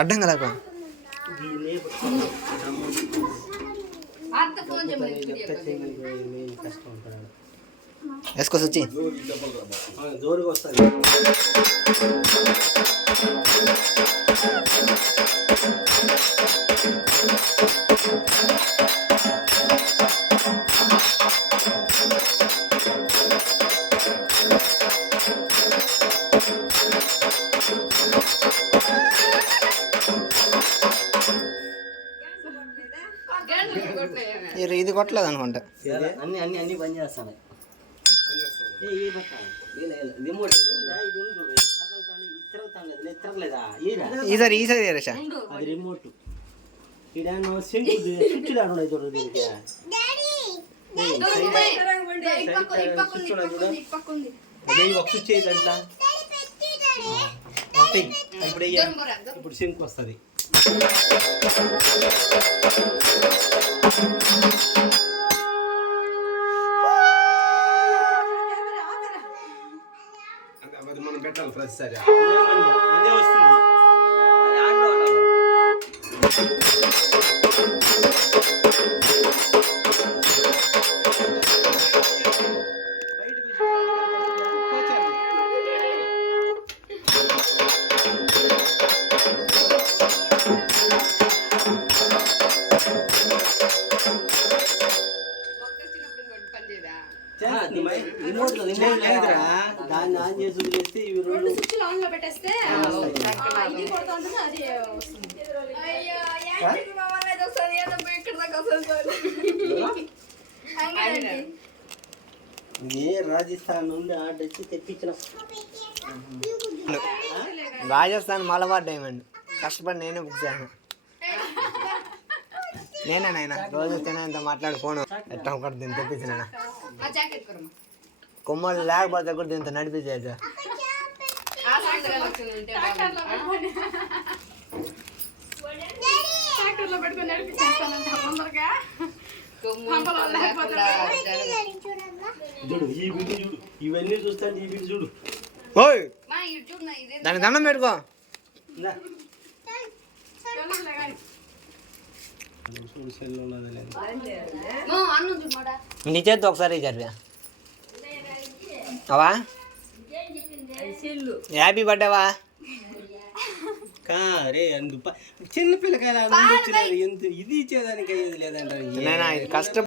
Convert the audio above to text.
అడ్డం కదా వేసుకోవచ్చు వచ్చి జోరుగా వస్తుంది. ఇది కొట్టలేదు అనుకుంటా. అన్ని అన్ని అన్ని బంద్ చేస్తాను. ఈసారి ఈసారి అది రిమోట్ స్విచ్ చేయదంట. ఇప్పుడు సింక్ వస్తుంది. మనం పెట్టాలి ప్రతిసారి అదే వస్తుంది. దాన్ని ఆన్ చేసి వదిలేస్తే ఇవి రెండు స్విచ్ ఆన్ లో పెట్టేస్తే ఇది కొడతా ఉంటుంది, అది వస్తుంది. రాజస్థాన్ నుండి ఆర్డర్ ఇచ్చి తెప్పించిన. రాజస్థాన్ మలబార్ డైమండ్ కష్టపడి నేనే బుక్ చేశాను. నేనేనైనా రోజు తినేంత మాట్లాడి ఫోను ఎట్టా ఒకటి దీన్ని తెప్పించిన కొమ్మలు లేకపోతే కూడా దీంతో నడిపించేది. చూడు ఈ వీడియో చూడు, ఇవన్నీ చూస్తాను. ఈ వీడియో చూడు. ఓయ్ దానికి దండం పెట్టుకో. నీ చేతి ఒకసారి జరిపా అవా హ్యాపీ బర్త్డేవా. రే అందు చిన్న పిల్లకాయలు ఎంత ఇది ఇచ్చేదానికి అయ్యేది లేదంటారు. ఇది కష్టం.